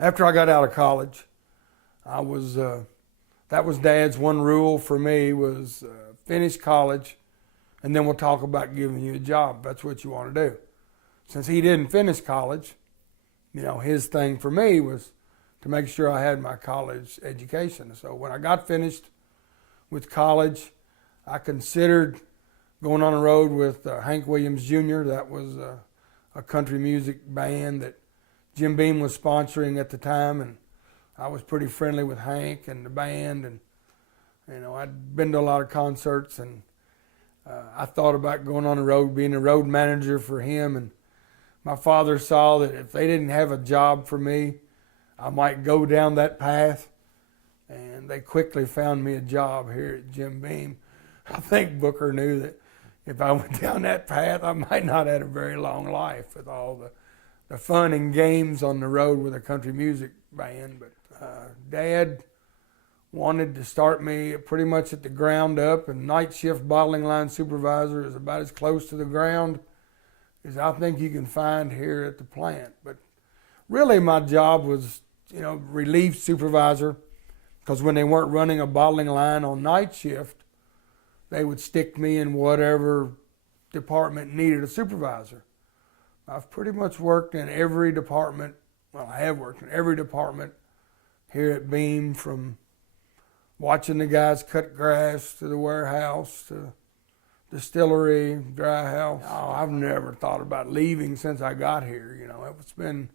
After I got out of college, I was that was Dad's one rule for me was finish college, and then we'll talk about giving you a job. If that's what you want to do. Since he didn't finish college, his thing for me was to make sure I had my college education. So when I got finished with college, I considered going on the road with Hank Williams Jr. That was a country music band that Jim Beam was sponsoring at the time, and I was pretty friendly with Hank and the band, and I'd been to a lot of concerts, and I thought about going on the road, being a road manager for him, and my father saw that if they didn't have a job for me, I might go down that path, and they quickly found me a job here at Jim Beam. I think Booker knew that if I went down that path, I might not have a very long life with all the fun and games on the road with a country music band. But Dad wanted to start me pretty much at the ground up, and night shift bottling line supervisor is about as close to the ground as I think you can find here at the plant. But really my job was, relief supervisor, because when they weren't running a bottling line on night shift, they would stick me in whatever department needed a supervisor. I've pretty much worked in every department. Well, I have worked in every department here at Beam, from watching the guys cut grass to the warehouse to distillery, dry house. Oh, I've never thought about leaving since I got here. It's been,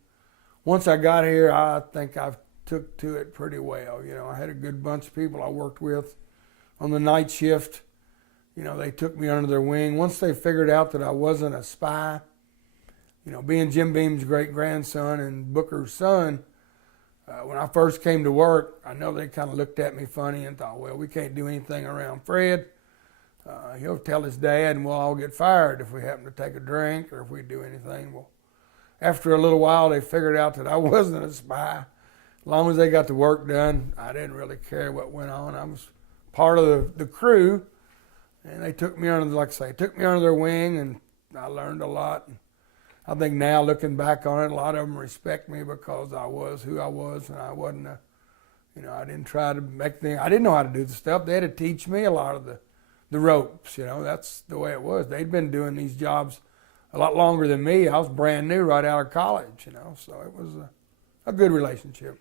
once I got here, I think I've took to it pretty well. I had a good bunch of people I worked with on the night shift. They took me under their wing. Once they figured out that I wasn't a spy, being Jim Beam's great-grandson and Booker's son, when I first came to work, I know they kind of looked at me funny and thought, well, we can't do anything around Fred. He'll tell his dad and we'll all get fired if we happen to take a drink or if we do anything. Well, after a little while, they figured out that I wasn't a spy. As long as they got the work done, I didn't really care what went on. I was part of the crew, and they took me under, like I say, took me under their wing, and I learned a lot. I think now, looking back on it, a lot of them respect me because I was who I was, and I wasn't I didn't try to make things. I didn't know how to do the stuff. They had to teach me a lot of the ropes. That's the way it was. They'd been doing these jobs a lot longer than me. I was brand new right out of college, so it was a good relationship.